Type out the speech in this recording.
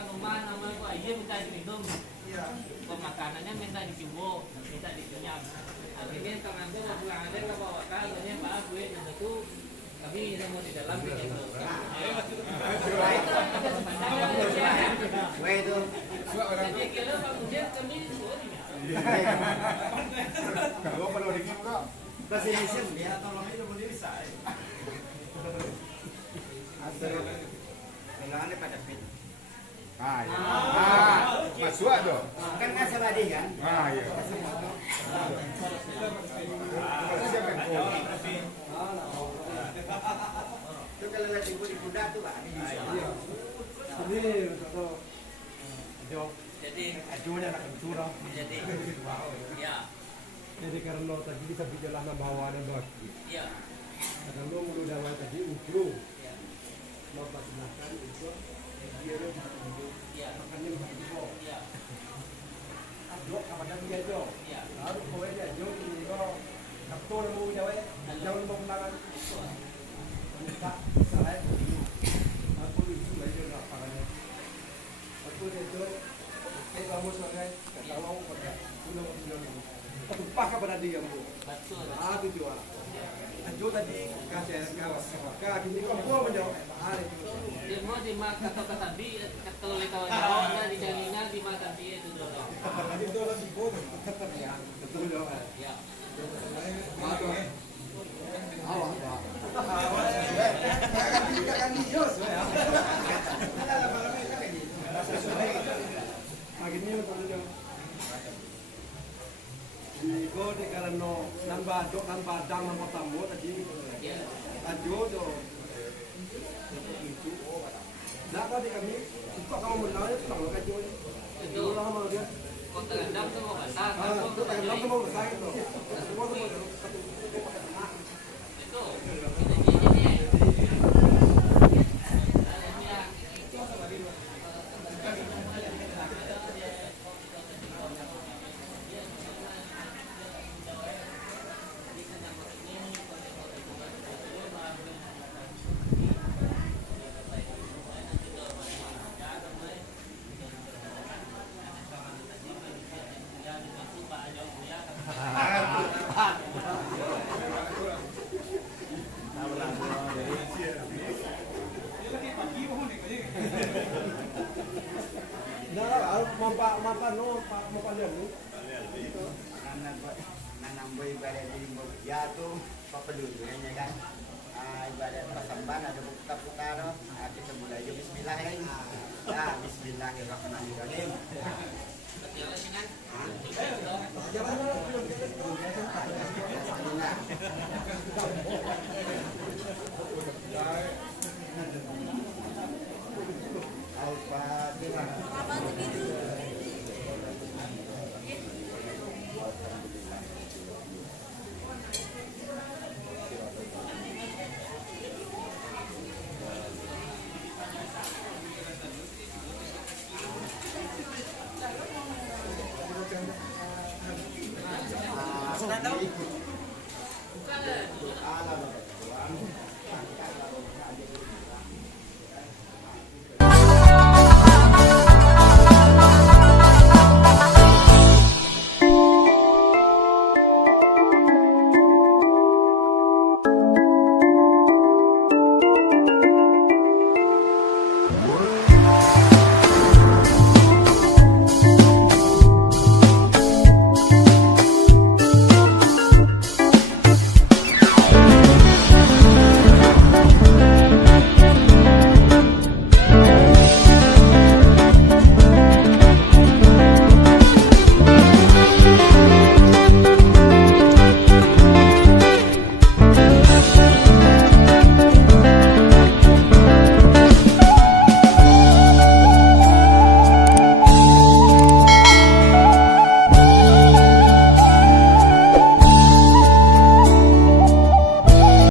depan rumah nama aku aja minta diminum. Makanannya minta dicoba, minta dikunyah. Akhirnya tangan gue mau pulang aja nggak bawa kan, akhirnya maaf gue dan itu kami mau di dalam gitu. Wah itu. Jadi kira Pak Mujer kami Kalau perlu dingin kok. Bahasa Indonesia dia tolong itu mau bisa. Asal pegangannya pada pin. Ah, iya. Masuk tuh. Kan nggak salah dia kan? Ah, iya. Itu kalau lagi di kuda tuh ada di sana. Ini untuk jadi ajunya nak curang. jadi ya Jadi karena tadi bisa berjalan bawa dan bagi. ya Karena lo mulu dalam tadi ujung. Lo pas makan itu dia lo ya makannya begitu kok. ya Aduk apa dah dia tu. ya Lalu kau dia aduk ini lo kaptor mau jawa. Jangan mau melangan. Tak salah. Aku itu lagi nak parahnya. Aku itu kamu sebagai kalau pada sudah mau tumpah kepada dia bu. betul. Itu jual. Ajo tadi kasih kawas. Kak ini kau mau menjawab hari itu. Dia mau di mak atau katabi atau lekau jauh nggak di jalina di makan dia itu dulu. Itu lagi bodoh. Ya, betul jawab. Ya. Matu. Awak. Kan dios ya. Akhirnya betul jawab. Iko di karena nambah dang nama tamu tadi. Ya. Ajo do. Nak kau di kami, itu kamu menanya tu nak kaji ni. Itu Orang mana dia? kota rendam tu mau besar. Itu tak kenal tu mau besar itu. Semua tu mau Itu. mampa no, mampa dia ni. Nanam ibadat di ya tuh pepeduliannya kan. Ibadat pasamban ada buka pukaro. Kita mulai aja Bismillah ya. Bismillahirrahmanirrahim.